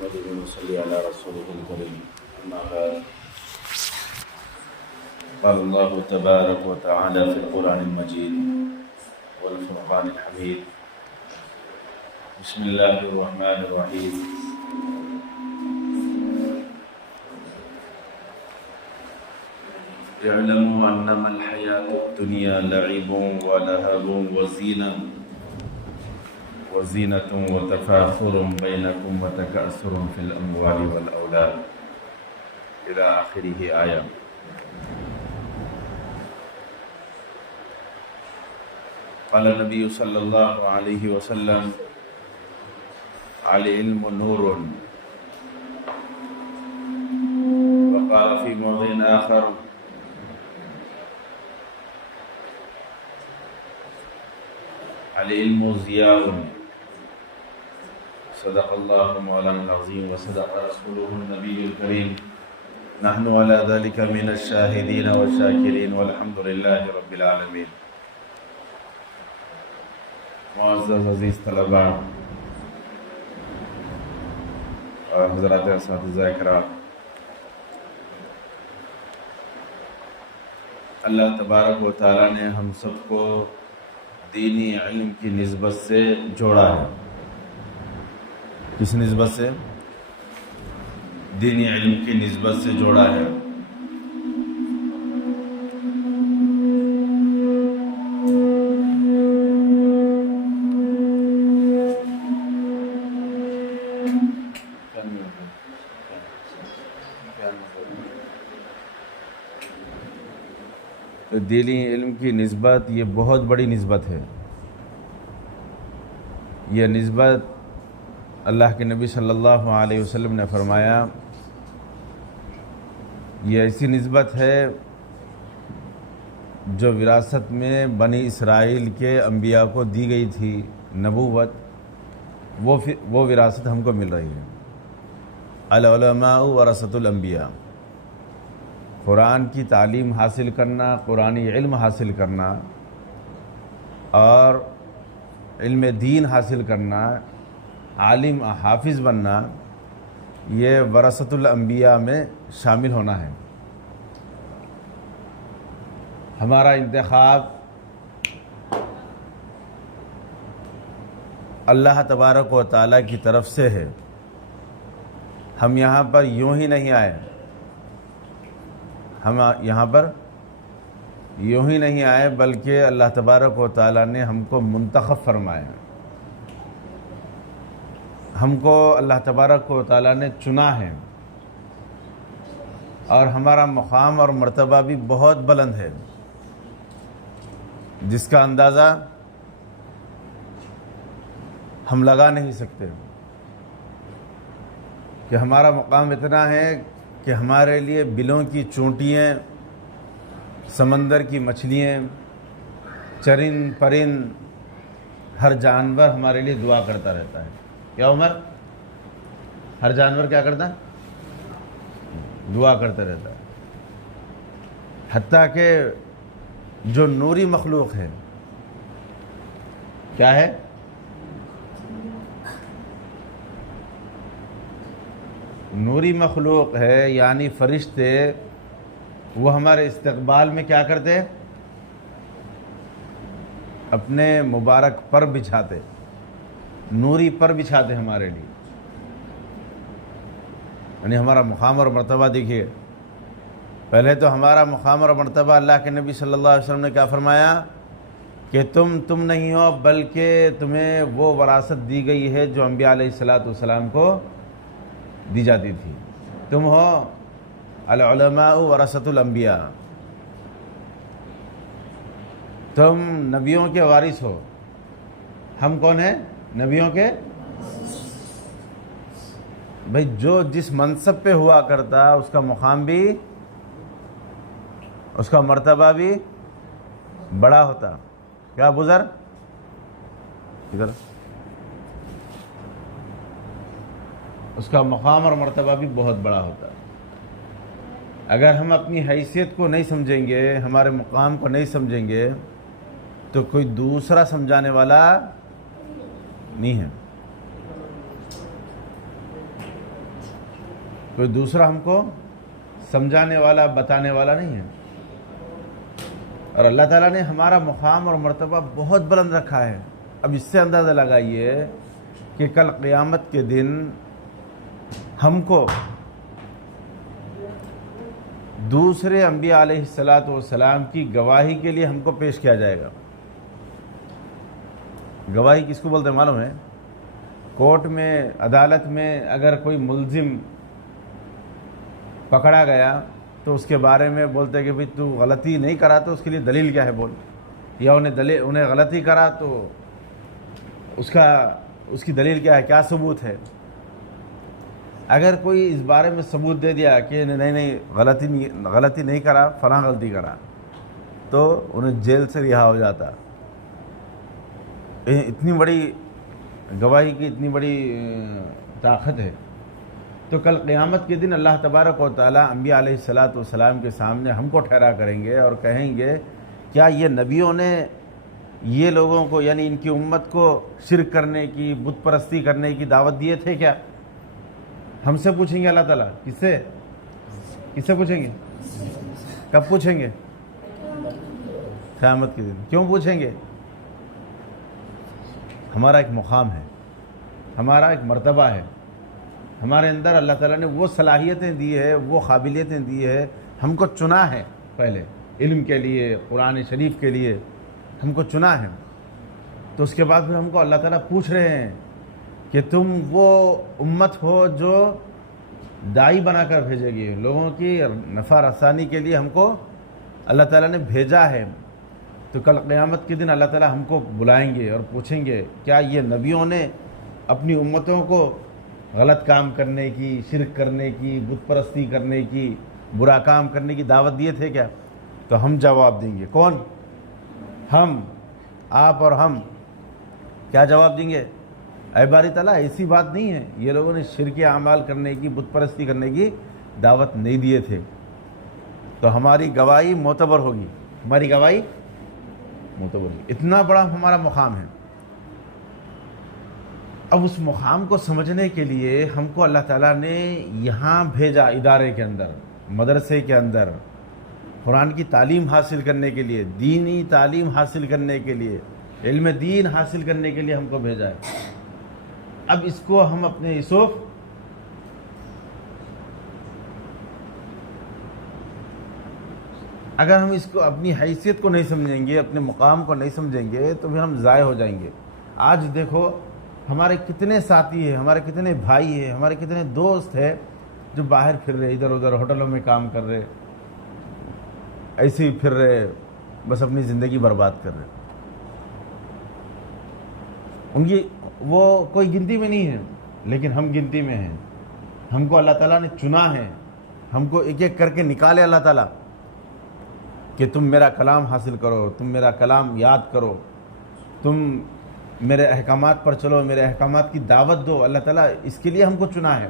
نحمده ونصلي على رسوله الكريم أما بعد قال الله تبارك وتعالى في القرآن المجيد والفرقان الحميد بسم الله الرحمن الرحيم اعلموا أنما الحياة الدنيا لعب ولهب وزينة وتفاخر بينكم وتكأثر في الأموال والأولاد إلى آخره آية. قال النبي صلى الله عليه وسلم العلم نور، وقال في موضع آخر العلم ضياء. صدق الله مولانا العظيم وصدق رسوله النبي الكريم. نحن على ذلك من الشاهدين والشاكرين والحمد لله رب العالمين. معزز عزیز طلباء اور حضرات اساتذہ کرام، اللہ تبارک و تعالیٰ نے ہم سب کو دینی علم کی نسبت سے جوڑا ہے. کس نسبت سے؟ دینی علم کی نسبت سے جوڑا ہے. دینی علم کی نسبت یہ بہت بڑی نسبت ہے. یہ نسبت اللہ کے نبی صلی اللہ علیہ وسلم نے فرمایا، یہ ایسی نسبت ہے جو وراثت میں بنی اسرائیل کے انبیاء کو دی گئی تھی نبوت، وہ وراثت ہم کو مل رہی ہے. العلماء ورثۃ الانبیاء. قرآن کی تعلیم حاصل کرنا، قرآنی علم حاصل کرنا اور علم دین حاصل کرنا، عالم حافظ بننا، یہ ورثۃ الانبیاء میں شامل ہونا ہے. ہمارا انتخاب اللہ تبارک و تعالیٰ کی طرف سے ہے. ہم یہاں پر یوں ہی نہیں آئے، ہم یہاں پر یوں ہی نہیں آئے بلکہ اللہ تبارک و تعالیٰ نے ہم کو منتخب فرمایا. ہم کو اللہ تبارک و تعالیٰ نے چنا ہے اور ہمارا مقام اور مرتبہ بھی بہت بلند ہے، جس کا اندازہ ہم لگا نہیں سکتے. کہ ہمارا مقام اتنا ہے کہ ہمارے لیے بلوں کی چونٹیاں، سمندر کی مچھلیاں، چرند پرند، ہر جانور ہمارے لیے دعا کرتا رہتا ہے. کیا عمر؟ ہر جانور کیا کرتا ہے؟ دعا کرتا رہتا ہے. حتیٰ کہ جو نوری مخلوق ہے، کیا ہے؟ نوری مخلوق ہے، یعنی فرشتے، وہ ہمارے استقبال میں کیا کرتے؟ اپنے مبارک پر بچھاتے، نوری پر بچھاتے ہمارے لیے. یعنی ہمارا مقام اور مرتبہ دیکھیے. پہلے تو ہمارا مقام اور مرتبہ اللہ کے نبی صلی اللہ علیہ وسلم نے کیا فرمایا کہ تم نہیں ہو بلکہ تمہیں وہ وراثت دی گئی ہے جو انبیاء علیہ السلام کو دی جاتی تھی. تم ہو العلماء ورثۃ الانبیاء. تم نبیوں کے وارث ہو. ہم کون ہیں؟ نبیوں کے. بھئی جو جس منصب پہ ہوا کرتا اس کا مقام بھی، اس کا مرتبہ بھی بڑا ہوتا. کیا بزرگ؟ ادھر اس کا مقام اور مرتبہ بھی بہت بڑا ہوتا ہے. اگر ہم اپنی حیثیت کو نہیں سمجھیں گے، ہمارے مقام کو نہیں سمجھیں گے، تو کوئی دوسرا سمجھانے والا نہیں ہے. کوئی دوسرا ہم کو سمجھانے والا بتانے والا نہیں ہے. اور اللہ تعالیٰ نے ہمارا مقام اور مرتبہ بہت بلند رکھا ہے. اب اس سے اندازہ لگائیے کہ کل قیامت کے دن ہم کو دوسرے انبیاء علیہ الصلاۃ والسلام کی گواہی کے لیے ہم کو پیش کیا جائے گا. گواہی کس کو بولتے ہیں معلوم ہے؟ کورٹ میں، عدالت میں اگر کوئی ملزم پکڑا گیا تو اس کے بارے میں بولتے ہیں کہ بھئی تو غلطی نہیں کرا تو اس کے لیے دلیل کیا ہے بول، یا انہیں غلطی کرا تو اس کی دلیل کیا ہے، کیا ثبوت ہے. اگر کوئی اس بارے میں ثبوت دے دیا کہ نہیں غلطی نہیں کرا، فلاں غلطی کرا، تو انہیں جیل سے رہا ہو جاتا. اتنی بڑی گواہی کی اتنی بڑی طاقت ہے. تو کل قیامت کے دن اللہ تبارک و تعالیٰ انبیاء علیہ الصلاۃ والسلام کے سامنے ہم کو ٹھہرا کریں گے اور کہیں گے کیا یہ نبیوں نے یہ لوگوں کو، یعنی ان کی امت کو شرک کرنے کی، بت پرستی کرنے کی دعوت دیے تھے کیا؟ ہم سے پوچھیں گے اللہ تعالیٰ. کس سے پوچھیں گے؟ کب پوچھیں گے؟ قیامت کے دن. کیوں پوچھیں گے؟ ہمارا ایک مقام ہے، ہمارا ایک مرتبہ ہے، ہمارے اندر اللہ تعالیٰ نے وہ صلاحیتیں دی ہے، وہ قابلیتیں دی ہے. ہم کو چنا ہے پہلے علم کے لیے، قرآن شریف کے لیے ہم کو چنا ہے. تو اس کے بعد پھر ہم کو اللہ تعالیٰ پوچھ رہے ہیں کہ تم وہ امت ہو جو داعی بنا کر بھیجے گی، لوگوں کی نفع رسانی کے لیے ہم کو اللہ تعالیٰ نے بھیجا ہے. تو کل قیامت کے دن اللہ تعالیٰ ہم کو بلائیں گے اور پوچھیں گے کیا یہ نبیوں نے اپنی امتوں کو غلط کام کرنے کی، شرک کرنے کی، بت پرستی کرنے کی، برا کام کرنے کی دعوت دیے تھے کیا؟ تو ہم جواب دیں گے. کون؟ ہم، آپ اور ہم. کیا جواب دیں گے؟ اے باری تعالیٰ ایسی بات نہیں ہے، یہ لوگوں نے شرک اعمال کرنے کی، بت پرستی کرنے کی دعوت نہیں دیے تھے. تو ہماری گواہی معتبر ہوگی، ہماری گواہی معتبر ہوگی. اتنا بڑا ہمارا مقام ہے. اب اس مقام کو سمجھنے کے لیے ہم کو اللہ تعالیٰ نے یہاں بھیجا، ادارے کے اندر، مدرسے کے اندر، قرآن کی تعلیم حاصل کرنے کے لیے، دینی تعلیم حاصل کرنے کے لیے، علم دین حاصل کرنے کے لیے ہم کو بھیجا ہے. اب اس کو ہم اپنے یوسف اگر ہم اس کو اپنی حیثیت کو نہیں سمجھیں گے، اپنے مقام کو نہیں سمجھیں گے تو پھر ہم ضائع ہو جائیں گے. آج دیکھو ہمارے کتنے ساتھی ہیں، ہمارے کتنے بھائی ہیں، ہمارے کتنے دوست ہیں جو باہر پھر رہے، ادھر ادھر ہوٹلوں میں کام کر رہے، ایسے ہی پھر رہے، بس اپنی زندگی برباد کر رہے. ان کی وہ کوئی گنتی میں نہیں ہے، لیکن ہم گنتی میں ہیں. ہم کو اللہ تعالیٰ نے چنا ہے، ہم کو ایک ایک کر کے نکالے اللہ تعالیٰ کہ تم میرا کلام حاصل کرو، تم میرا کلام یاد کرو، تم میرے احکامات پر چلو، میرے احکامات کی دعوت دو. اللہ تعالیٰ اس کے لیے ہم کو چنا ہے.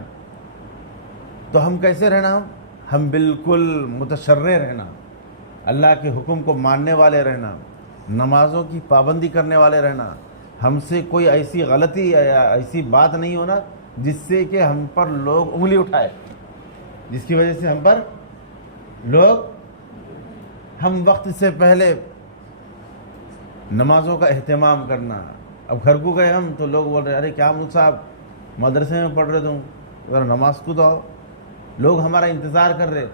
تو ہم کیسے رہنا؟ ہم بالکل متشرع رہنا، اللہ کے حکم کو ماننے والے رہنا، نمازوں کی پابندی کرنے والے رہنا. ہم سے کوئی ایسی غلطی یا ایسی بات نہیں ہونا جس سے کہ ہم پر لوگ انگلی اٹھائے، جس کی وجہ سے ہم پر لوگ، ہم وقت سے پہلے نمازوں کا اہتمام کرنا. اب گھر کو گئے ہم تو لوگ بول رہے ارے کیا مجھ صاحب مدرسے میں پڑھ رہے تم، اگر نماز کو تو آؤ. لوگ ہمارا انتظار کر رہے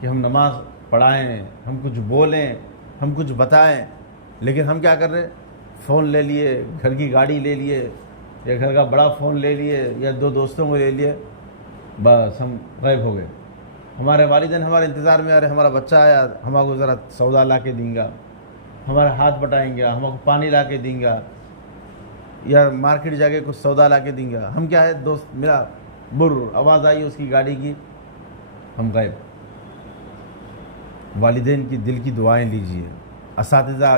کہ ہم نماز پڑھائیں، ہم کچھ بولیں، ہم کچھ بتائیں. لیکن ہم کیا کر رہے؟ فون لے لیے، گھر کی گاڑی لے لیے، یا گھر کا بڑا فون لے لیے، یا دو دوستوں کو لے لیے، بس ہم غائب ہو گئے. ہمارے والدین ہمارے انتظار میں، ارے ہمارا بچہ آیا، ہمارے کو ذرا سودا لا کے دیں گا، ہمارا ہاتھ بٹائیں گا، ہم کو پانی لا کے دیں گا، یا مارکیٹ جا کے کچھ سودا لا کے دیں گا. ہم کیا ہے، دوست میرا بر آواز آئی اس کی گاڑی کی، ہم غائب. والدین کی دل کی دعائیں لیجئے. اساتذہ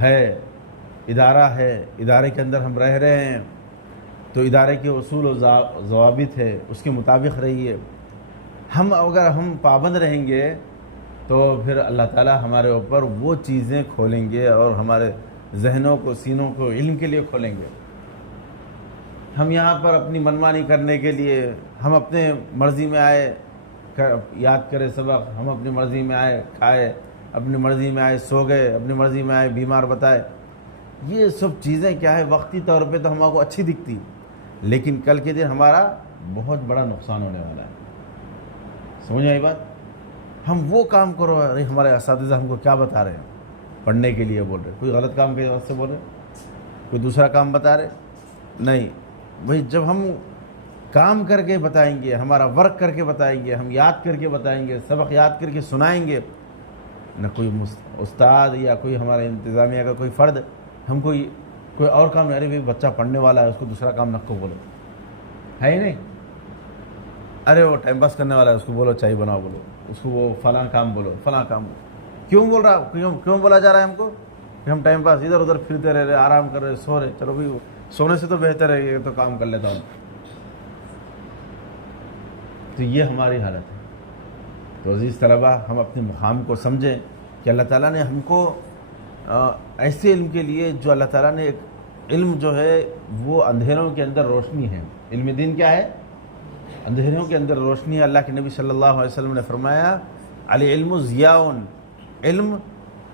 ہے، ادارہ ہے، ادارے کے اندر ہم رہ رہے ہیں تو ادارے کے اصول و ضوابط ہے، اس کے مطابق رہیے. اگر ہم پابند رہیں گے تو پھر اللہ تعالیٰ ہمارے اوپر وہ چیزیں کھولیں گے اور ہمارے ذہنوں کو، سینوں کو علم کے لیے کھولیں گے. ہم یہاں پر اپنی منمانی کرنے کے لیے ہم اپنے مرضی میں آئے یاد کرے سبق، ہم اپنی مرضی میں آئے کھائے، اپنی مرضی میں آئے سو گئے، اپنی مرضی میں آئے بیمار بتائے. یہ سب چیزیں کیا ہے وقتی طور پہ تو ہم کو اچھی دکھتی، لیکن کل کے دن ہمارا بہت بڑا نقصان ہونے والا ہے. سمجھ آئی بات؟ ہم وہ کام کرو، ارے ہمارے اساتذہ ہم کو کیا بتا رہے ہیں، پڑھنے کے لیے بول رہے، کوئی غلط کام کے واسطے بول رہے، کوئی دوسرا کام بتا رہے نہیں. بھائی جب ہم کام کر کے بتائیں گے، ہمارا ورک کر کے بتائیں گے، ہم یاد کر کے بتائیں گے، سبق یاد کر کے سنائیں گے، نہ کوئی استاد یا کوئی ہمارا انتظامیہ کا کوئی فرد ہم کو کوئی اور کام نہیں، ارے بھائی بچہ پڑھنے والا ہے اس کو دوسرا کام نہ کو بولو، ہے ہی نہیں. ارے وہ ٹائم پاس کرنے والا ہے اس کو بولو چائے بناؤ، بولو اس کو وہ فلاں کام بولو، فلاں کام بولو. کیوں بول رہا، کیوں بولا جا رہا ہے ہم کو کہ ہم ٹائم پاس ادھر ادھر پھرتے رہ رہے، آرام کر رہے، سو رہے. چلو بھائی سونے سے تو بہتر ہے یہ تو کام کر لیتا ہوں. تو یہ ہماری حالت ہے. تو عزیز طلبہ، ہم اپنے مقام کو سمجھیں کہ اللہ تعالیٰ نے ہم کو ایسے علم کے لیے، جو اللہ تعالیٰ نے ایک علم جو ہے وہ اندھیروں کے اندر روشنی ہے. علم دین کیا ہے؟ اندھیروں کے اندر روشنی ہے. اللہ کے نبی صلی اللہ علیہ وسلم نے فرمایا العلم ضیاء، علم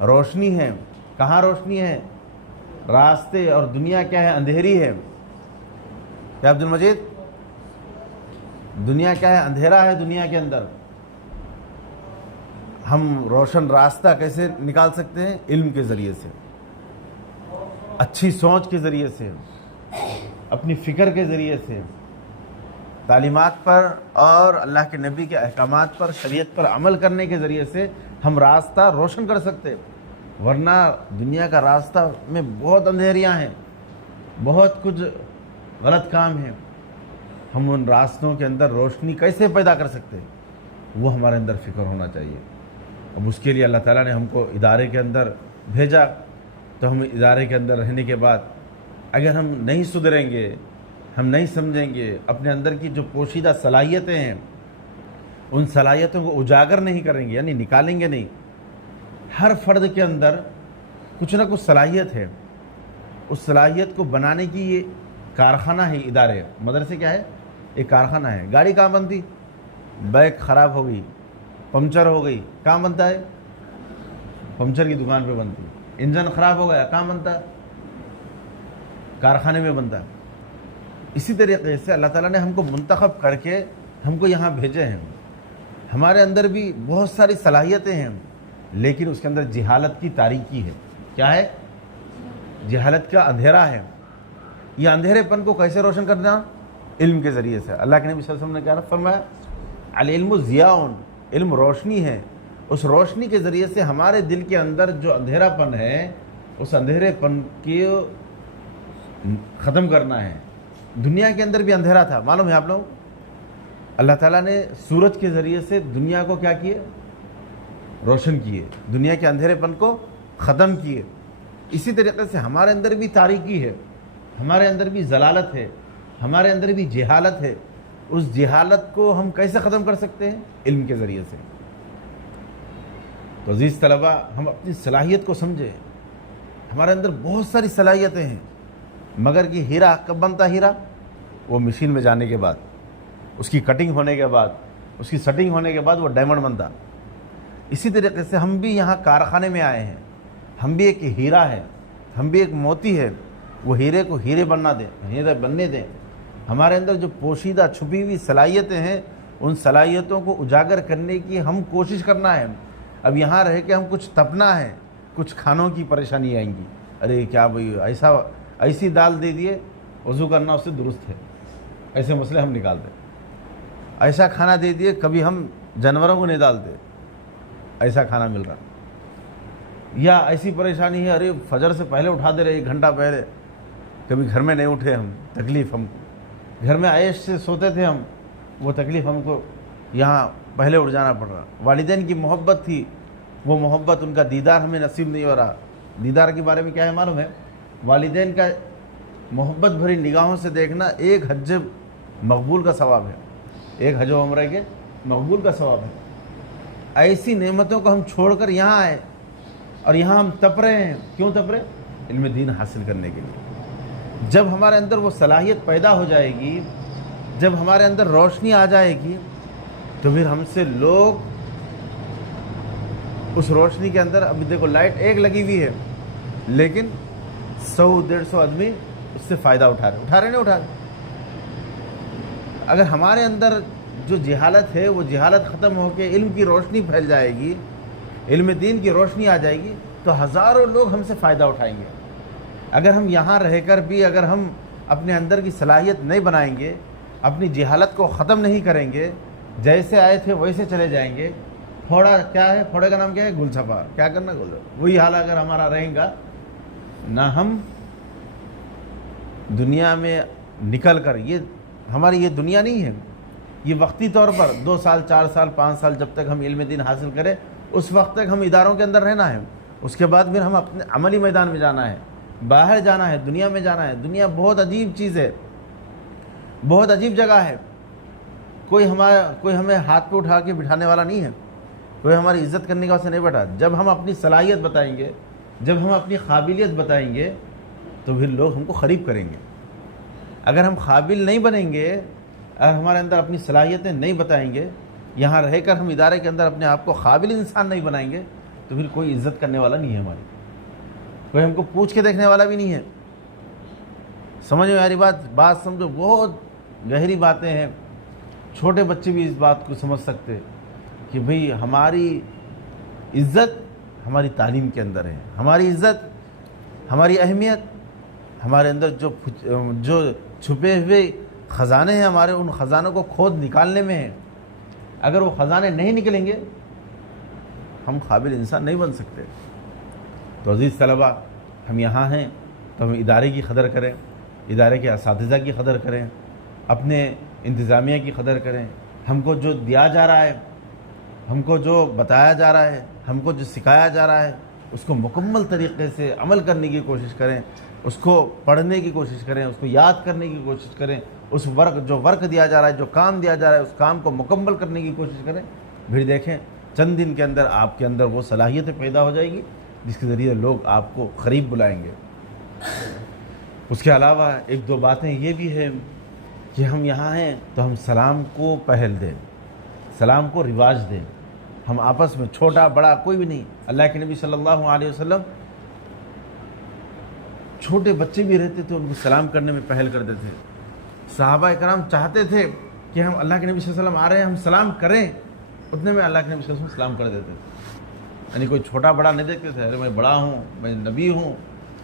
روشنی ہے. کہاں روشنی ہے؟ راستے. اور دنیا کیا ہے؟ اندھیری ہے. کیا عبد المجید؟ دنیا کیا ہے؟ اندھیرا ہے دنیا کے اندر. ہم روشن راستہ کیسے نکال سکتے ہیں؟ علم کے ذریعے سے، اچھی سوچ کے ذریعے سے، اپنی فکر کے ذریعے سے، تعلیمات پر اور اللہ کے نبی کے احکامات پر، شریعت پر عمل کرنے کے ذریعے سے ہم راستہ روشن کر سکتے. ورنہ دنیا کا راستہ میں بہت اندھیریاں ہیں، بہت کچھ غلط کام ہیں. ہم ان راستوں کے اندر روشنی کیسے پیدا کر سکتے؟ وہ ہمارے اندر فکر ہونا چاہیے. اب اس کے لیے اللہ تعالیٰ نے ہم کو ادارے کے اندر بھیجا، تو ہم ادارے کے اندر رہنے کے بعد اگر ہم نہیں سدھریں گے، ہم نہیں سمجھیں گے، اپنے اندر کی جو پوشیدہ صلاحیتیں ہیں ان صلاحیتوں کو اجاگر نہیں کریں گے، یعنی نکالیں گے نہیں. ہر فرد کے اندر کچھ نہ کچھ صلاحیت ہے، اس صلاحیت کو بنانے کی یہ کارخانہ ہے. ادارے، مدرسے کیا ہے؟ ایک کارخانہ ہے. گاڑی کہاں بنتی؟ بائک خراب ہو گئی، پنکچر ہو گئی، کہاں بنتا ہے؟ پنکچر کی دکان پہ بنتی. انجن خراب ہو گیا، کہاں بنتا ہے؟ کارخانے میں بنتا ہے. اسی طریقے سے اللہ تعالیٰ نے ہم کو منتخب کر کے ہم کو یہاں بھیجے ہیں. ہمارے اندر بھی بہت ساری صلاحیتیں ہیں، لیکن اس کے اندر جہالت کی تاریکی ہے. کیا ہے؟ جہالت کا اندھیرا ہے. یہ اندھیرے پن کو کیسے روشن کرنا؟ علم کے ذریعے سے. اللہ کے نبی صلی اللہ علیہ وسلم نے کیا فرمایا؟ العلم ضیاء، علم روشنی ہے. اس روشنی کے ذریعے سے ہمارے دل کے اندر جو اندھیرا پن ہے اس اندھیرے پن کو ختم کرنا ہے. دنیا کے اندر بھی اندھیرا تھا، معلوم ہے آپ لوگ؟ اللہ تعالیٰ نے سورج کے ذریعے سے دنیا کو کیا کیے؟ روشن کیے، دنیا کے اندھیرے پن کو ختم کیے. اسی طریقے سے ہمارے اندر بھی تاریکی ہے، ہمارے اندر بھی ضلالت ہے، ہمارے اندر بھی جہالت ہے. اس جہالت کو ہم کیسے ختم کر سکتے ہیں؟ علم کے ذریعے سے. تو عزیز طلبہ، ہم اپنی صلاحیت کو سمجھیں. ہمارے اندر بہت ساری صلاحیتیں ہیں، مگر کہ ہیرا کب بنتا؟ ہیرا وہ مشین میں جانے کے بعد، اس کی کٹنگ ہونے کے بعد، اس کی سیٹنگ ہونے کے بعد وہ ڈائمنڈ بنتا. اسی طریقے سے ہم بھی یہاں کارخانے میں آئے ہیں. ہم بھی ایک ہیرا ہے، ہم بھی ایک موتی ہے. وہ ہیرے کو ہیرے بننے دیں. ہمارے اندر جو پوشیدہ چھپی ہوئی صلاحیتیں ہیں ان صلاحیتوں کو اجاگر کرنے کی ہم کوشش کرنا ہے. اب یہاں رہ کے ہم کچھ تپنا ہے، کچھ کھانوں کی پریشانی آئیں گی. ارے کیا بھائی ایسی دال دے دیے، وضو کرنا اس سے درست ہے، ایسے مسئلے ہم نکال دیں. ایسا کھانا دے دیے، کبھی ہم جانوروں کو نہیں ڈالتے، ایسا کھانا مل رہا. یا ایسی پریشانی ہے، ارے فجر سے پہلے اٹھا دے رہے، 1 گھنٹہ پہلے. کبھی گھر میں نہیں اٹھے ہم، تکلیف ہم کو. گھر میں عیش سے سوتے تھے ہم، وہ تکلیف ہم کو یہاں پہلے اٹھ جانا پڑ رہا. والدین کی محبت تھی، وہ محبت، ان کا دیدار ہمیں نصیب نہیں ہو رہا. دیدار کے بارے میں کیا ہے معلوم ہے؟ والدین کا محبت بھری نگاہوں سے دیکھنا 1 حج مقبول کا ثواب ہے، 1 حج و عمرہ کے مقبول کا ثواب ہے. ایسی نعمتوں کو ہم چھوڑ کر یہاں آئے اور یہاں ہم تپ رہے ہیں. کیوں تپ رہے؟ علم دین حاصل کرنے کے لیے. جب ہمارے اندر وہ صلاحیت پیدا ہو جائے گی، جب ہمارے اندر روشنی آ جائے گی، تو پھر ہم سے لوگ اس روشنی کے اندر، ابھی دیکھو لائٹ ایک لگی ہوئی ہے لیکن 100-150 آدمی اس سے فائدہ اٹھا رہے. اگر ہمارے اندر جو جہالت ہے وہ جہالت ختم ہو کے علم کی روشنی پھیل جائے گی، علم دین کی روشنی آ جائے گی، تو ہزاروں لوگ ہم سے فائدہ اٹھائیں گے. اگر ہم یہاں رہ کر بھی اگر ہم اپنے اندر کی صلاحیت نہیں بنائیں گے، اپنی جہالت کو ختم نہیں کریں گے، جیسے آئے تھے ویسے چلے جائیں گے. پھوڑا کیا ہے؟ پھوڑے کا نام کیا ہے؟ گل چھپا. کیا کرنا؟ گل. وہی حال اگر ہمارا رہے گا نہ، ہم دنیا میں نکل کر، یہ ہماری یہ دنیا نہیں ہے، یہ وقتی طور پر 2 سال 4 سال 5 سال جب تک ہم علم دین حاصل کریں اس وقت تک ہم اداروں کے اندر رہنا ہے. اس کے بعد پھر ہم اپنے عملی میدان میں جانا ہے، باہر جانا ہے، دنیا میں جانا ہے. دنیا بہت عجیب چیز ہے، بہت عجیب جگہ ہے. کوئی ہمیں ہاتھ پہ اٹھا کے بٹھانے والا نہیں ہے، کوئی ہماری عزت کرنے کا واسطے نہیں بیٹھا. جب ہم اپنی صلاحیت بتائیں گے، جب ہم اپنی قابلیت بتائیں گے تو پھر لوگ ہم کو قریب کریں گے. اگر ہم قابل نہیں بنیں گے، اگر ہمارے اندر اپنی صلاحیتیں نہیں بتائیں گے، یہاں رہ کر ہم ادارے کے اندر اپنے آپ کو قابل انسان نہیں بنائیں گے، تو پھر کوئی عزت کرنے والا نہیں ہے ہماری، کوئی ہم کو پوچھ کے دیکھنے والا بھی نہیں ہے. سمجھ میں آ رہی بات سمجھو. بہت گہری باتیں ہیں، چھوٹے بچے بھی اس بات کو سمجھ سکتے کہ بھئی ہماری عزت ہماری تعلیم کے اندر ہے. ہماری عزت، ہماری اہمیت ہمارے اندر جو چھپے ہوئے خزانے ہیں ہمارے، ان خزانوں کو کھود نکالنے میں ہے. اگر وہ خزانے نہیں نکلیں گے ہم قابل انسان نہیں بن سکتے. تو عزیز طلبہ، ہم یہاں ہیں تو ہم ادارے کی قدر کریں، ادارے کے اساتذہ کی قدر کریں، اپنے انتظامیہ کی قدر کریں. ہم کو جو دیا جا رہا ہے، ہم کو جو بتایا جا رہا ہے، ہم کو جو سکھایا جا رہا ہے، اس کو مکمل طریقے سے عمل کرنے کی کوشش کریں، اس کو پڑھنے کی کوشش کریں، اس کو یاد کرنے کی کوشش کریں. اس ورک دیا جا رہا ہے، جو کام دیا جا رہا ہے، اس کام کو مکمل کرنے کی کوشش کریں. پھر دیکھیں چند دن کے اندر آپ کے اندر وہ صلاحیتیں پیدا ہو جائے گی جس کے ذریعے لوگ آپ کو قریب بلائیں گے. اس کے علاوہ 1-2 باتیں یہ بھی ہیں کہ ہم یہاں ہیں تو ہم سلام کو پہل دیں، سلام کو رواج دیں. ہم آپس میں چھوٹا بڑا کوئی بھی نہیں. اللہ کے نبی صلی اللہ علیہ وسلم چھوٹے بچے بھی رہتے تھے ان کو سلام کرنے میں پہل کرتے تھے. صحابہ اکرام چاہتے تھے کہ ہم اللہ کے نبی صلی اللہ علیہ وسلم آ رہے ہیں ہم سلام کریں، اتنے میں اللہ کے نبی صلی اللہ علیہ وسلم سلام کر دیتے تھے. یعنی کوئی چھوٹا بڑا نہیں دیکھتے تھے، ارے میں بڑا ہوں، میں نبی ہوں،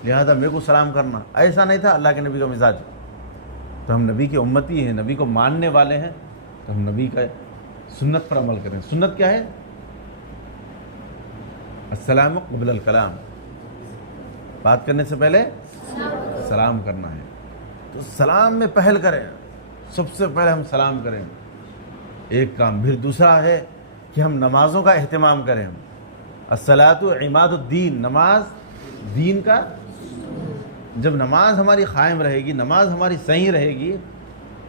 لہذا میرے کو سلام کرنا. ایسا نہیں تھا اللہ کے نبی کا مزاج. تو ہم نبی کی امتی ہیں، نبی کو ماننے والے ہیں، تو ہم نبی کا سنت پر عمل کریں. سنت کیا ہے؟ السلام قبل الکلام، بات کرنے سے پہلے سلام کرنا ہے. تو سلام میں پہل کریں، سب سے پہلے ہم سلام کریں، ایک کام. پھر دوسرا ہے کہ ہم نمازوں کا اہتمام کریں. الصلاۃ عماد الدین، نماز دین کا. جب نماز ہماری قائم رہے گی، نماز ہماری صحیح رہے گی،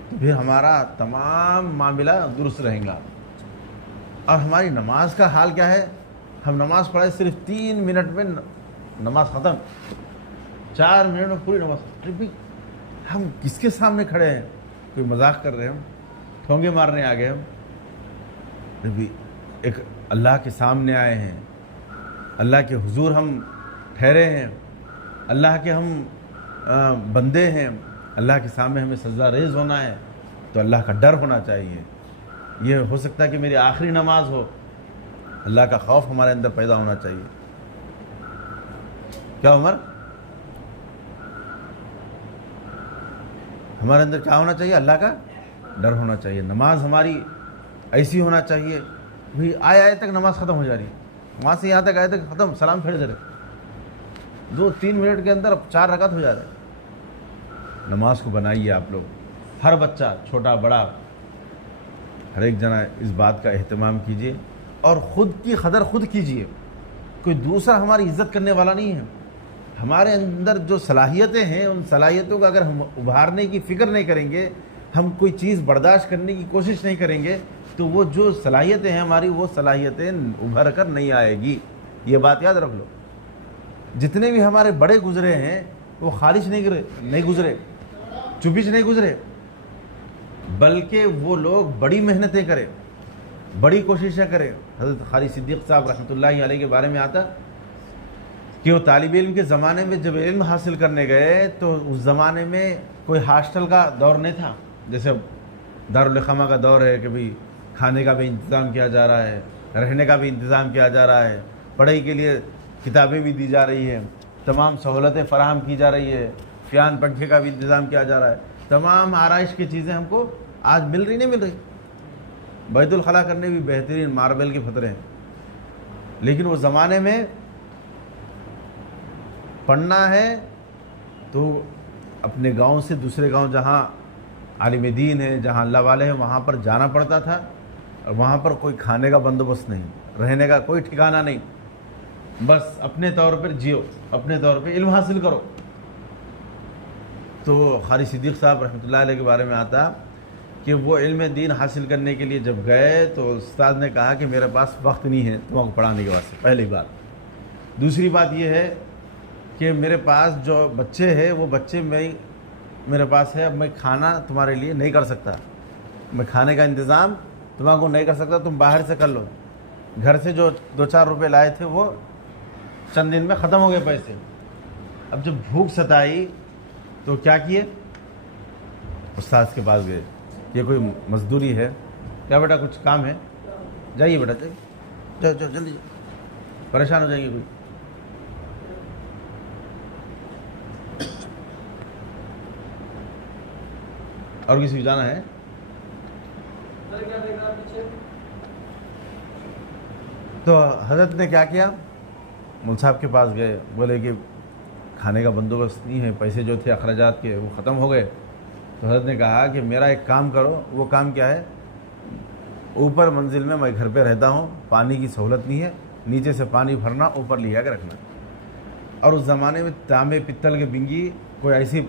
تو پھر ہمارا تمام معاملہ درست رہیں گا. اور ہماری نماز کا حال کیا ہے؟ ہم نماز پڑھے صرف 3 منٹ میں نماز ختم، 4 منٹ میں پوری نماز ختم. ہم کس کے سامنے کھڑے ہیں؟ کوئی مذاق کر رہے ہیں، ہم ٹھونگے مارنے آ گئے. ہم ایک اللہ کے سامنے آئے ہیں، اللہ کے حضور ہم ٹھہرے ہیں، اللہ کے ہم بندے ہیں، اللہ کے سامنے ہمیں سجدہ ریز ہونا ہے. تو اللہ کا ڈر ہونا چاہیے. یہ ہو سکتا ہے کہ میری آخری نماز ہو، اللہ کا خوف ہمارے اندر پیدا ہونا چاہیے. کیا عمر؟ ہمارے اندر کیا ہونا چاہیے؟ اللہ کا ڈر ہونا چاہیے. نماز ہماری ایسی ہونا چاہیے بھی آئے تک نماز ختم ہو جا رہی ہے، وہاں سے یہاں تک آئے تک ختم، سلام پھر دے رہے، 2-3 منٹ کے اندر 4 رکعت ہو جا رہے. نماز کو بنائیے آپ لوگ، ہر بچہ چھوٹا بڑا ہر ایک جنا اس بات کا اہتمام کیجیے اور خود کی قدر خود کیجیے. کوئی دوسرا ہماری عزت کرنے والا نہیں ہے. ہمارے اندر جو صلاحیتیں ہیں ان صلاحیتوں کا اگر ہم ابھارنے کی فکر نہیں کریں گے، ہم کوئی چیز برداشت کرنے کی کوشش نہیں کریں گے، تو وہ جو صلاحیتیں ہیں ہماری، وہ صلاحیتیں ابھر کر نہیں آئے گی. یہ بات یاد رکھ لو. جتنے بھی ہمارے بڑے گزرے ہیں وہ خارج نہیں گزرے، چپچ نہیں گزرے، بلکہ وہ لوگ بڑی محنتیں کرے، بڑی کوششیں کرے۔ حضرت خالد صدیق صاحب رحمۃ اللہ علیہ کے بارے میں آتا کہ وہ طالب علم کے زمانے میں جب علم حاصل کرنے گئے تو اس زمانے میں کوئی ہاسٹل کا دور نہیں تھا، جیسے دارالاقامہ کا دور ہے کہ بھئی کھانے کا بھی انتظام کیا جا رہا ہے، رہنے کا بھی انتظام کیا جا رہا ہے، پڑھائی کے لیے کتابیں بھی دی جا رہی ہیں، تمام سہولتیں فراہم کی جا رہی ہے، فیان پنکھے کا بھی انتظام کیا جا رہا ہے، تمام آرائش کی چیزیں ہم کو آج مل رہی نہیں مل رہی۔ بیت الخلاء کرنے بھی بہترین ماربل کے پتھرے ہیں، لیکن وہ زمانے میں پڑھنا ہے تو اپنے گاؤں سے دوسرے گاؤں جہاں عالم دین ہے، جہاں اللہ والے ہیں، وہاں پر جانا پڑتا تھا، اور وہاں پر کوئی کھانے کا بندوبست نہیں، رہنے کا کوئی ٹھکانہ نہیں، بس اپنے طور پر جیو، اپنے طور پہ علم حاصل کرو۔ تو خالد صدیق صاحب رحمۃ اللہ علیہ کے بارے میں آتا کہ وہ علم دین حاصل کرنے کے لیے جب گئے تو استاد نے کہا کہ میرے پاس وقت نہیں ہے تمہیں پڑھانے کے واسطے، پہلی بات۔ دوسری بات یہ ہے کہ میرے پاس جو بچے ہیں وہ بچے میرے پاس ہے، اب میں کھانا تمہارے لیے نہیں کر سکتا، میں کھانے کا انتظام تمہارے کو نہیں کر سکتا، تم باہر سے کر لو۔ گھر سے جو 2-4 روپے لائے تھے وہ چند دن میں ختم ہو گئے پیسے۔ اب جب بھوک ستائی تو کیا کیے، استاد کے پاس گئے، یہ کوئی مزدوری ہے کیا بیٹا، کچھ کام ہے، جائیے بیٹا جائیے، جاؤ جاؤ جلدی جاؤ، پریشان ہو جائیں گے کوئی۔ اور کسی کو جانا ہے؟ تو حضرت نے کیا کیا، مول صاحب کے پاس گئے، بولے کہ کھانے کا بندوبست نہیں ہے، پیسے جو تھے اخراجات کے وہ ختم ہو گئے۔ تو حضرت نے کہا کہ میرا ایک کام کرو، وہ کام کیا ہے، اوپر منزل میں گھر پہ رہتا ہوں، پانی کی سہولت نہیں ہے، نیچے سے پانی بھرنا، اوپر لے جا کے رکھنا۔ اور اس زمانے میں تانبے پتل کے بنگی کوئی ایسی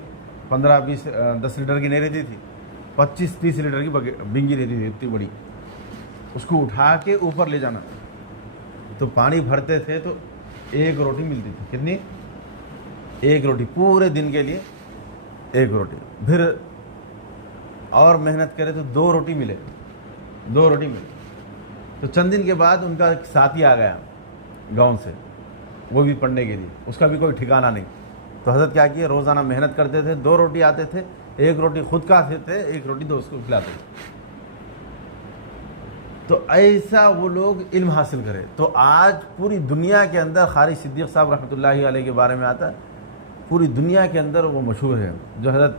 15-20-10 لیٹر کی نہیں رہتی تھی، 25-30 لیٹر کی بنگی رہتی تھی اتنی بڑی، اس کو اٹھا کے اوپر لے جانا۔ تو پانی بھرتے تھے تو 1 روٹی ملتی تھی، کتنی؟ 1 روٹی، پورے دن کے لیے 1 روٹی۔ پھر اور محنت کرے تو 2 روٹی ملے، 2 روٹی ملے۔ تو چند دن کے بعد ان کا ایک ساتھی آ گیا گاؤں سے، وہ بھی پڑھنے کے لیے، اس کا بھی کوئی ٹھکانہ نہیں۔ تو حضرت کیا کیے، روزانہ محنت کرتے تھے، 2 روٹی آتے تھے، 1 روٹی خود کھاتے تھے، 1 روٹی دوست کو کھلاتے تھے۔ تو ایسا وہ لوگ علم حاصل کرے۔ تو آج پوری دنیا کے اندر خالد صدیق صاحب رحمۃ اللہ علیہ کے بارے میں آتا ہے، پوری دنیا کے اندر وہ مشہور ہے۔ جو حضرت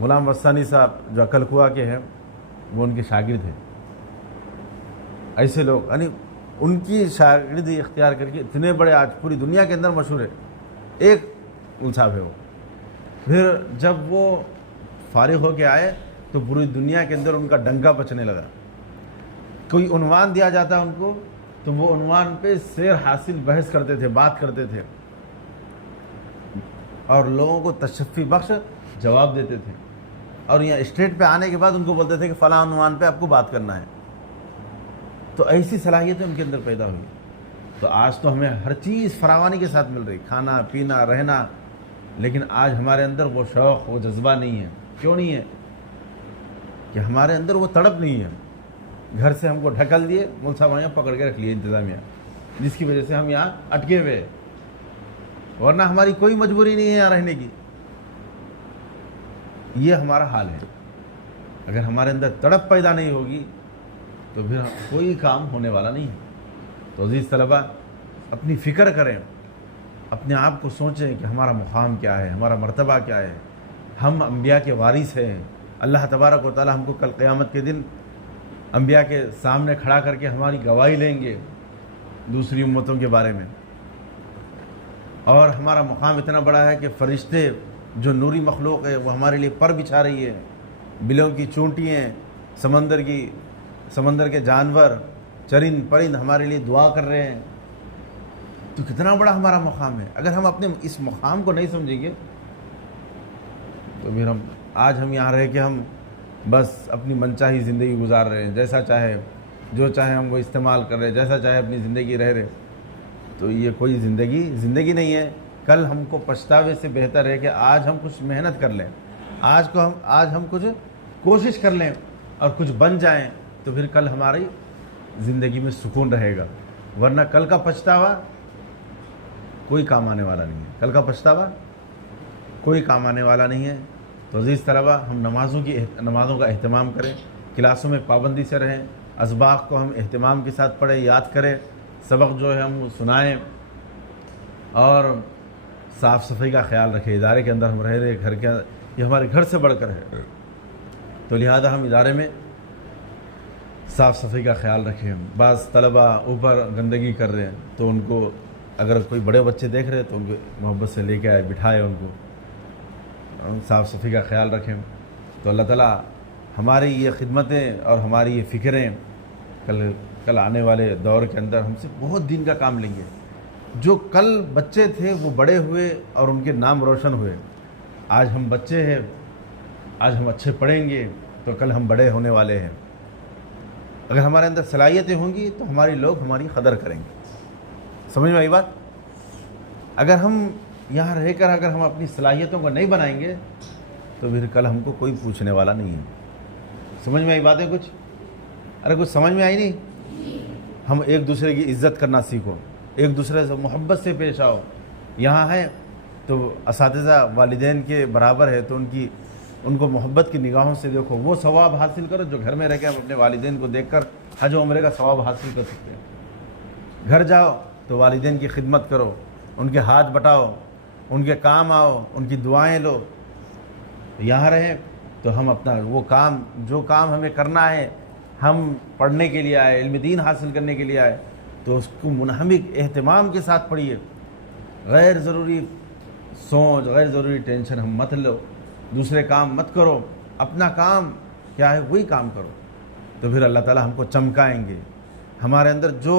غلام وصانی صاحب جو عقل کوا کے ہیں، وہ ان کے شاگرد ہیں۔ ایسے لوگ یعنی ان کی شاگردی اختیار کر کے اتنے بڑے آج پوری دنیا کے اندر مشہور ہے، ایک مول صاحب ہے وہ۔ پھر جب وہ فارغ ہو کے آئے تو پوری دنیا کے اندر ان کا ڈنکا بچنے لگا۔ کوئی عنوان دیا جاتا ان کو تو وہ عنوان پہ سیر حاصل بحث کرتے تھے، بات کرتے تھے، اور لوگوں کو تشفی بخش جواب دیتے تھے۔ اور یہاں اسٹیٹ پہ آنے کے بعد ان کو بولتے تھے کہ فلاں عنوان پہ آپ کو بات کرنا ہے۔ تو ایسی صلاحیتیں ان کے اندر پیدا ہوئی۔ تو آج تو ہمیں ہر چیز فراوانی کے ساتھ مل رہی، کھانا پینا رہنا، لیکن آج ہمارے اندر وہ شوق وہ جذبہ نہیں ہے۔ کیوں نہیں ہے؟ کہ ہمارے اندر وہ تڑپ نہیں ہے۔ گھر سے ہم کو ڈھکل دیے، مول صاحب یہاں پکڑ کے رکھ لیے انتظامیہ، جس کی وجہ سے ہم یہاں اٹکے ہوئے، ورنہ ہماری کوئی مجبوری نہیں ہے یہاں رہنے کی۔ یہ ہمارا حال ہے۔ اگر ہمارے اندر تڑپ پیدا نہیں ہوگی تو پھر کوئی کام ہونے والا نہیں ہے۔ تو عزیز طلبہ، اپنی فکر کریں، اپنے آپ کو سوچیں کہ ہمارا مقام کیا ہے، ہمارا مرتبہ کیا ہے۔ ہم انبیاء کے وارث ہیں۔ اللہ تبارک و تعالی ہم کو کل قیامت کے دن انبیاء کے سامنے کھڑا کر کے ہماری گواہی لیں گے دوسری امتوں کے بارے میں۔ اور ہمارا مقام اتنا بڑا ہے کہ فرشتے جو نوری مخلوق ہے وہ ہمارے لیے پر بچھا رہی ہے، بلوں کی چونٹیاں، سمندر کے جانور، چرند پرند ہمارے لیے دعا کر رہے ہیں۔ تو کتنا بڑا ہمارا مقام ہے۔ اگر ہم اپنے اس مقام کو نہیں سمجھیں گے تو پھر آج ہم یہاں رہ کے ہم بس اپنی منچاہی زندگی گزار رہے ہیں، جیسا چاہے جو چاہے ہم وہ استعمال کر رہے ہیں، جیسا چاہے اپنی زندگی رہ رہے۔ تو یہ کوئی زندگی نہیں ہے۔ کل ہم کو پچھتاوے سے بہتر ہے کہ آج ہم کچھ محنت کر لیں، آج ہم کچھ کوشش کر لیں اور کچھ بن جائیں، تو پھر کل ہماری زندگی میں سکون رہے گا، ورنہ کل کا پچھتاوا کوئی کام آنے والا نہیں ہے، کل کا پچھتاوا کوئی کام آنے والا نہیں ہے۔ تو عزیز طلبہ، ہم نمازوں کا اہتمام کریں، کلاسوں میں پابندی سے رہیں، اسباق کو ہم اہتمام کے ساتھ پڑھیں، یاد کریں، سبق جو ہے ہم سنائیں، اور صاف صفائی کا خیال رکھیں۔ ادارے کے اندر ہم رہ رہے، گھر کے یہ ہمارے گھر سے بڑھ کر ہے، تو لہذا ہم ادارے میں صاف صفائی کا خیال رکھیں۔ بعض طلبہ اوپر گندگی کر رہے ہیں تو ان کو، اگر کوئی بڑے بچے دیکھ رہے تو ان کو محبت سے لے کے آئے، بٹھائے، ان کو صاف صفائی کا خیال رکھیں۔ تو اللہ تعالیٰ ہماری یہ خدمتیں اور ہماری یہ فکریں کل آنے والے دور کے اندر ہم سے بہت دین کا کام لیں گے۔ جو کل بچے تھے وہ بڑے ہوئے اور ان کے نام روشن ہوئے، آج ہم بچے ہیں، آج ہم اچھے پڑھیں گے تو کل ہم بڑے ہونے والے ہیں۔ اگر ہمارے اندر صلاحیتیں ہوں گی تو ہمارے لوگ ہماری قدر کریں گے۔ سمجھ میں آئی بات؟ اگر ہم یہاں رہ کر اگر ہم اپنی صلاحیتوں کو نہیں بنائیں گے تو پھر کل ہم کو کوئی پوچھنے والا نہیں ہے۔ سمجھ میں آئی باتیں کچھ؟ ارے کچھ سمجھ میں آئی نہیں؟ ہم ایک دوسرے کی عزت کرنا سیکھو، ایک دوسرے سے محبت سے پیش آؤ۔ یہاں ہے تو اساتذہ والدین کے برابر ہے، تو ان کو محبت کی نگاہوں سے دیکھو، وہ ثواب حاصل کرو جو گھر میں رہ کے ہم اپنے والدین کو دیکھ کر حج و عمرے کا ثواب حاصل کر سکتے ہیں۔ گھر جاؤ تو والدین کی خدمت کرو، ان کے ہاتھ بٹاؤ، ان کے کام آؤ، ان کی دعائیں لو۔ یہاں رہیں تو ہم اپنا وہ کام، جو کام ہمیں کرنا ہے، ہم پڑھنے کے لیے آئے، علم دین حاصل کرنے کے لیے آئے، تو اس کو منہمک اہتمام کے ساتھ پڑھیے۔ غیر ضروری سوچ، غیر ضروری ٹینشن ہم مت لو، دوسرے کام مت کرو، اپنا کام کیا ہے وہی کام کرو، تو پھر اللہ تعالیٰ ہم کو چمکائیں گے، ہمارے اندر جو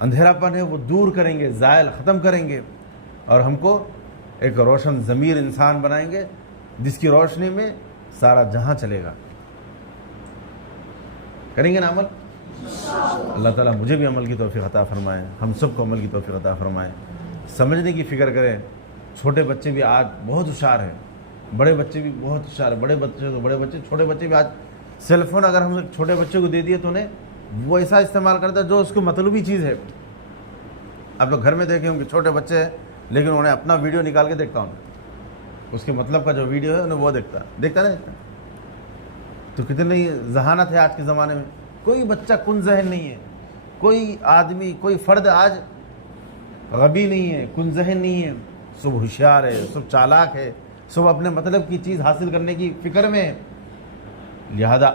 اندھیرا پن ہے وہ دور کریں گے، زائل ختم کریں گے، اور ہم کو ایک روشن ضمیر انسان بنائیں گے جس کی روشنی میں سارا جہاں چلے گا۔ کریں گے نا عمل؟ اللہ تعالیٰ مجھے بھی عمل کی توفیق عطا فرمائے، ہم سب کو عمل کی توفیق عطا فرمائے۔ سمجھنے کی فکر کریں۔ چھوٹے بچے بھی آج بہت ہوشیار ہیں، بڑے بچے بھی بہت ہوشیار ہیں، چھوٹے بچے بھی آج سیل فون اگر ہم چھوٹے بچے کو دے دیے تو انہیں وہ ایسا استعمال کرتا ہے جو اس کو مطلوبی چیز ہے۔ آپ لوگ گھر میں دیکھیں ہوں کہ چھوٹے بچے ہیں لیکن انہیں اپنا ویڈیو نکال کے دیکھتا ہوں، اس کے مطلب کا جو ویڈیو ہے انہیں وہ دیکھتا نہیں۔ تو کتنی ذہانت ہے آج کے زمانے میں۔ کوئی بچہ کن ذہن نہیں ہے، کوئی آدمی، کوئی فرد آج غبی نہیں ہے، کن ذہن نہیں ہے، سب ہوشیار ہے، سب چالاک ہے، سب اپنے مطلب کی چیز حاصل کرنے کی فکر میں ہے۔ لہذا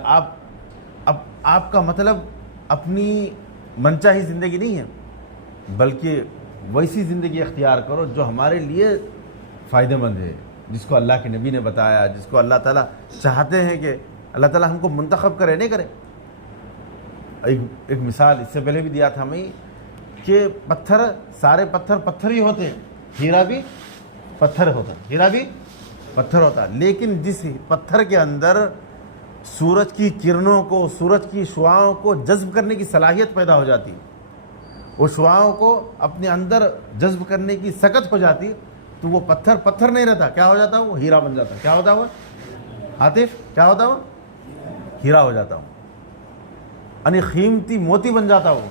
آپ کا مطلب اپنی منچاہی زندگی نہیں ہے، بلکہ ویسی زندگی اختیار کرو جو ہمارے لیے فائدہ مند ہے، جس کو اللہ کے نبی نے بتایا، جس کو اللہ تعالیٰ چاہتے ہیں کہ اللہ تعالیٰ ہم کو منتخب کرے، نہیں کرے۔ ایک مثال اس سے پہلے بھی دیا تھا میں کہ سارے پتھر ہی ہوتے ہیں، ہیرا بھی پتھر ہوتا ہے، لیکن جس پتھر کے اندر سورج کی کرنوں کو، سورج کی شعاؤں کو جذب کرنے کی صلاحیت پیدا ہو جاتی، وہ شعاؤں کو اپنے اندر جذب کرنے کی سکت ہو جاتی، تو وہ پتھر نہیں رہتا، کیا ہو جاتا وہ ہیرا بن جاتا۔ کیا ہوتا وہ عاطف؟ کیا ہوتا وہ ہیرا ہو جاتا ہوں، یعنی قیمتی موتی بن جاتا وہ۔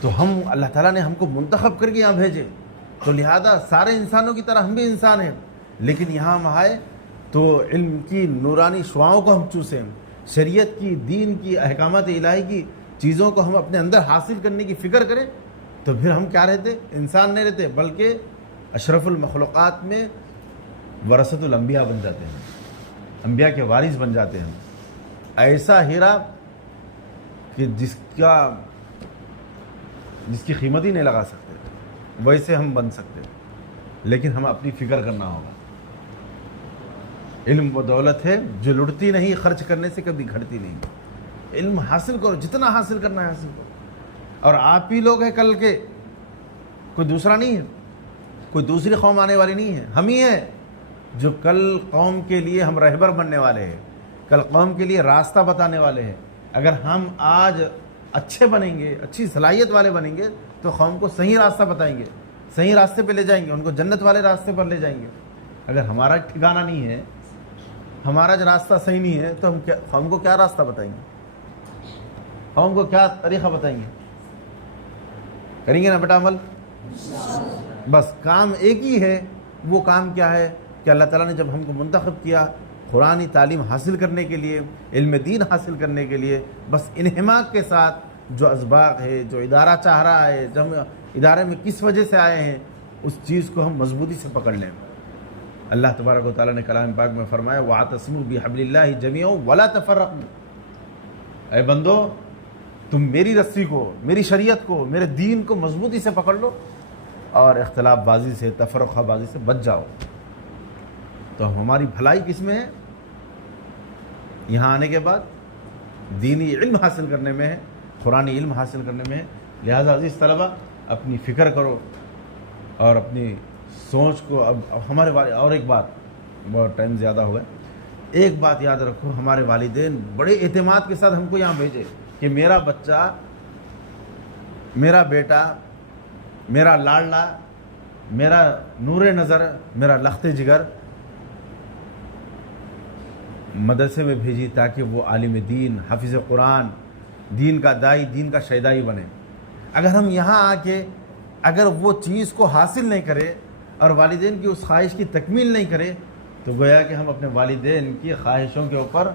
تو اللہ تعالیٰ نے ہم کو منتخب کر کے یہاں بھیجے، تو لہذا سارے انسانوں کی طرح ہم بھی انسان ہیں، لیکن یہاں ہم آئے تو علم کی نورانی شعاؤں کو ہم چوسیں، شریعت کی، دین کی، احکامات الہی کی چیزوں کو ہم اپنے اندر حاصل کرنے کی فکر کریں، تو پھر ہم کیا رہتے؟ انسان نہیں رہتے، بلکہ اشرف المخلوقات میں ورثۃ الانبیاء بن جاتے ہیں، انبیاء کے وارث بن جاتے ہیں۔ ایسا ہیرا کہ جس کی قیمت ہی نہیں لگا سکتے، ویسے ہم بن سکتے، لیکن ہم اپنی فکر کرنا ہوگا۔ علم وہ دولت ہے جو لٹتی نہیں، خرچ کرنے سے کبھی گھٹتی نہیں۔ علم حاصل کرو، جتنا حاصل کرنا ہے حاصل کرو، اور آپ ہی لوگ ہیں کل کے، کوئی دوسرا نہیں ہے، کوئی دوسری قوم آنے والی نہیں ہے، ہم ہی ہیں جو کل قوم کے لیے ہم رہبر بننے والے ہیں، کل قوم کے لیے راستہ بتانے والے ہیں۔ اگر ہم آج اچھے بنیں گے، اچھی صلاحیت والے بنیں گے، تو قوم کو صحیح راستہ بتائیں گے، صحیح راستے پہ لے جائیں گے، ان کو جنت والے راستے پر لے جائیں گے۔ اگر ہمارا ٹھکانہ نہیں ہے، ہمارا جو راستہ صحیح نہیں ہے، تو ہم کو کیا راستہ بتائیں گے؟ ہم کو کیا طریقہ بتائیں گے؟ کریں گے نا بیٹا عمل؟ بس کام ایک ہی ہے، وہ کام کیا ہے کہ اللہ تعالیٰ نے جب ہم کو منتخب کیا قرآنی تعلیم حاصل کرنے کے لیے، علم دین حاصل کرنے کے لیے، بس انہماک کے ساتھ جو اسباق ہے، جو ادارہ چاہ رہا ہے، جو ہم ادارے میں کس وجہ سے آئے ہیں، اس چیز کو ہم مضبوطی سے پکڑ لیں۔ اللہ تبارک و تعالیٰ نے کلام پاک میں فرمایا وَاعْتَصِمُوا بِحَبْلِ اللَّهِ جَمِيعًا وَلَا تَفَرَّقُوا، اے بندو تم میری رسی کو، میری شریعت کو، میرے دین کو مضبوطی سے پکڑ لو اور اختلاف بازی سے، تفرقہ بازی سے بچ جاؤ۔ تو ہماری بھلائی کس میں ہے؟ یہاں آنے کے بعد دینی علم حاصل کرنے میں ہے، قرآنی علم حاصل کرنے میں ہے۔ لہذا عزیز طلبہ اپنی فکر کرو اور اپنی سوچ کو اب ہمارے اور ایک بات، بہت ٹائم زیادہ ہو گیا، ایک بات یاد رکھو، ہمارے والدین بڑے اعتماد کے ساتھ ہم کو یہاں بھیجے کہ میرا بچہ، میرا بیٹا، میرا لاڈلا، میرا نور نظر، میرا لخت جگر مدرسے میں بھیجی تاکہ وہ عالم دین، حافظ قرآن، دین کا دائی، دین کا شیدائی بنے۔ اگر ہم یہاں آ کے اگر وہ چیز کو حاصل نہیں کرے اور والدین کی اس خواہش کی تکمیل نہیں کرے تو گویا کہ ہم اپنے والدین کی خواہشوں کے اوپر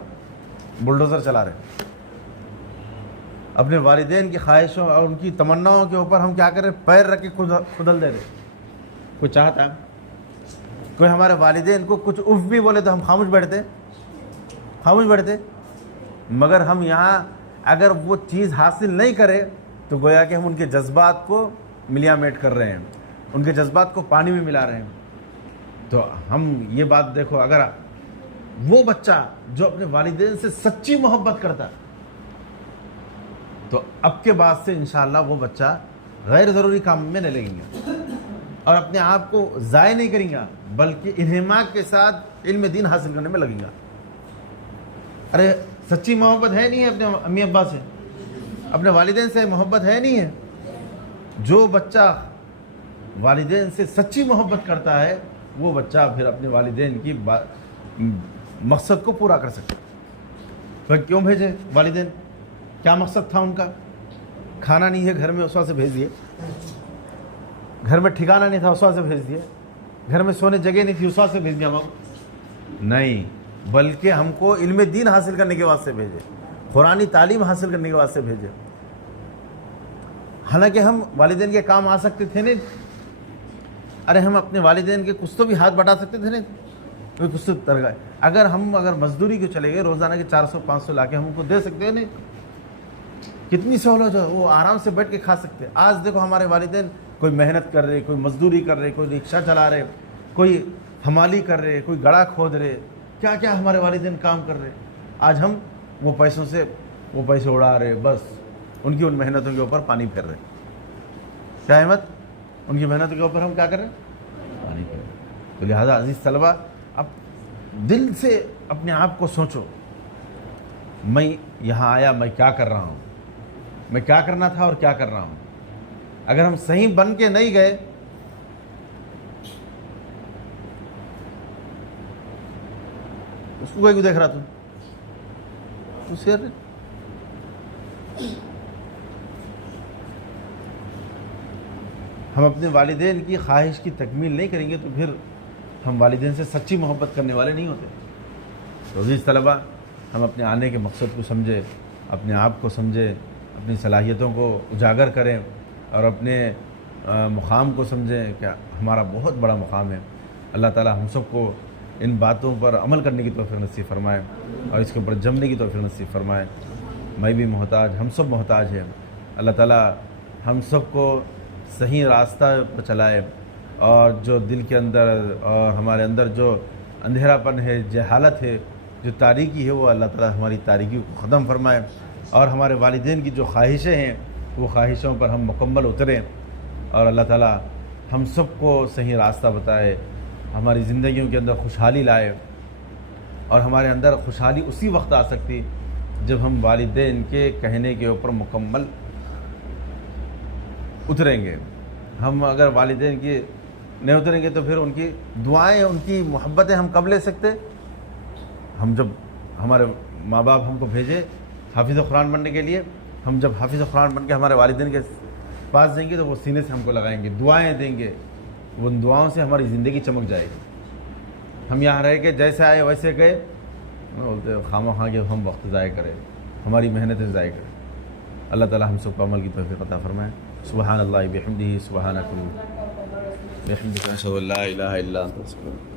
بلڈوزر چلا رہے ہیں، اپنے والدین کی خواہشوں اور ان کی تمناؤں کے اوپر ہم کیا کر رہے ہیں؟ پیر رکھ کے کھدل دے رہے۔ کوئی چاہتا ہے کوئی ہمارے والدین کو کچھ اف بھی بولے تو ہم خاموش بیٹھتے، مگر ہم یہاں اگر وہ چیز حاصل نہیں کرے تو گویا کہ ہم ان کے جذبات کو ملیاں میٹ کر رہے ہیں، ان کے جذبات کو پانی میں ملا رہے ہیں۔ تو ہم یہ بات دیکھو، اگر وہ بچہ جو اپنے والدین سے سچی محبت کرتا ہے تو اب کے بعد سے انشاءاللہ وہ بچہ غیر ضروری کام میں نہیں لگیں گے اور اپنے آپ کو ضائع نہیں کریں گا، بلکہ انہماک کے ساتھ علم دین حاصل کرنے میں لگیں گا۔ ارے سچی محبت ہے نہیں ہے اپنے امی ابا سے، اپنے والدین سے محبت ہے نہیں ہے۔ جو بچہ والدین سے سچی محبت کرتا ہے وہ بچہ پھر اپنے والدین کی مقصد کو پورا کر سکتا ہے۔ پھر کیوں بھیجے والدین؟ کیا مقصد تھا ان کا؟ کھانا نہیں ہے گھر میں، اس وقت سے بھیج دیے۔ گھر میں ٹھکانہ نہیں تھا، اس وقت سے بھیج دیے۔ گھر میں سونے جگہ نہیں تھی، اس وقت سے بھیج دیا نہیں، بلکہ ہم کو علم دین حاصل کرنے کے واسطے بھیجے، قرآنی تعلیم حاصل کرنے کے واسطے بھیجے۔ حالانکہ ہم والدین کے کام آ سکتے تھے نہیں، ارے ہم اپنے والدین کے کچھ تو بھی ہاتھ بٹا سکتے تھے نہیں، کچھ تو ترغائے۔ اگر مزدوری کو چلے گئے، روزانہ کے 400-500 لا کے ہم کو دے سکتے ہیں نہیں، کتنی سہولت ہے، وہ آرام سے بیٹھ کے کھا سکتے۔ آج دیکھو ہمارے والدین کوئی محنت کر رہے، کوئی مزدوری کر رہے، کوئی رکشہ چلا رہے، کوئی حمالی کر رہے، کوئی گڑھا کھود رہے، کیا کیا ہمارے والدین کام کر رہے۔ آج ہم وہ پیسے اڑا رہے، بس ان کی ان محنتوں کے اوپر پانی پھیر رہے۔ کیا احمد؟ ان کی محنتوں کے اوپر ہم کیا کر رہے ہیں؟ پانی پھیر رہے۔ تو لہذا عزیز طلبہ اب دل سے اپنے آپ کو سوچو، میں یہاں آیا، میں کیا کر رہا ہوں، میں کیا کرنا تھا اور کیا کر رہا ہوں۔ اگر ہم صحیح بن کے نہیں گئے اس کو کوئی دیکھ رہا تو شیر ہم اپنے والدین کی خواہش کی تکمیل نہیں کریں گے تو پھر ہم والدین سے سچی محبت کرنے والے نہیں ہوتے۔ تو عزیز طلبہ ہم اپنے آنے کے مقصد کو سمجھے، اپنے آپ کو سمجھے، اپنی صلاحیتوں کو اجاگر کریں اور اپنے مقام کو سمجھیں کہ ہمارا بہت بڑا مقام ہے۔ اللہ تعالی ہم سب کو ان باتوں پر عمل کرنے کی توفیق نصیب فرمائے اور اس کے اوپر جمنے کی توفیق نصیب فرمائے۔ میں بھی محتاج، ہم سب محتاج ہیں۔ اللہ تعالی ہم سب کو صحیح راستہ پر چلائے اور جو دل کے اندر اور ہمارے اندر جو اندھیرا پن ہے، جہالت ہے، جو تاریکی ہے، وہ اللہ تعالی ہماری تاریکی کو ختم فرمائے اور ہمارے والدین کی جو خواہشیں ہیں وہ خواہشوں پر ہم مکمل اتریں اور اللہ تعالی ہم سب کو صحیح راستہ بتائے، ہماری زندگیوں کے اندر خوشحالی لائے۔ اور ہمارے اندر خوشحالی اسی وقت آ سکتی جب ہم والدین کے کہنے کے اوپر مکمل اتریں گے۔ ہم اگر والدین کی نہیں اتریں گے تو پھر ان کی دعائیں، ان کی محبتیں ہم کب لے سکتے؟ ہم جب ہمارے ماں باپ ہم کو بھیجے حافظ قرآن بننے کے لیے، ہم جب حافظ قرآن بن کے ہمارے والدین کے پاس جائیں گے تو وہ سینے سے ہم کو لگائیں گے، دعائیں دیں گے، ان دعاؤں سے ہماری زندگی چمک جائے گی۔ ہم یہاں رہ کے جیسے آئے ویسے گئے، بولتے خواہ کے ہم وقت ضائع کریں، ہماری محنتیں ضائع کریں۔ اللہ تعالی ہم سب کو عمل کی توفیق عطا فرمائے۔ سبحان اللہ بحمدہ، سبحانک بحمدک، اشہد ان لا الہ الا انت، استغفرک۔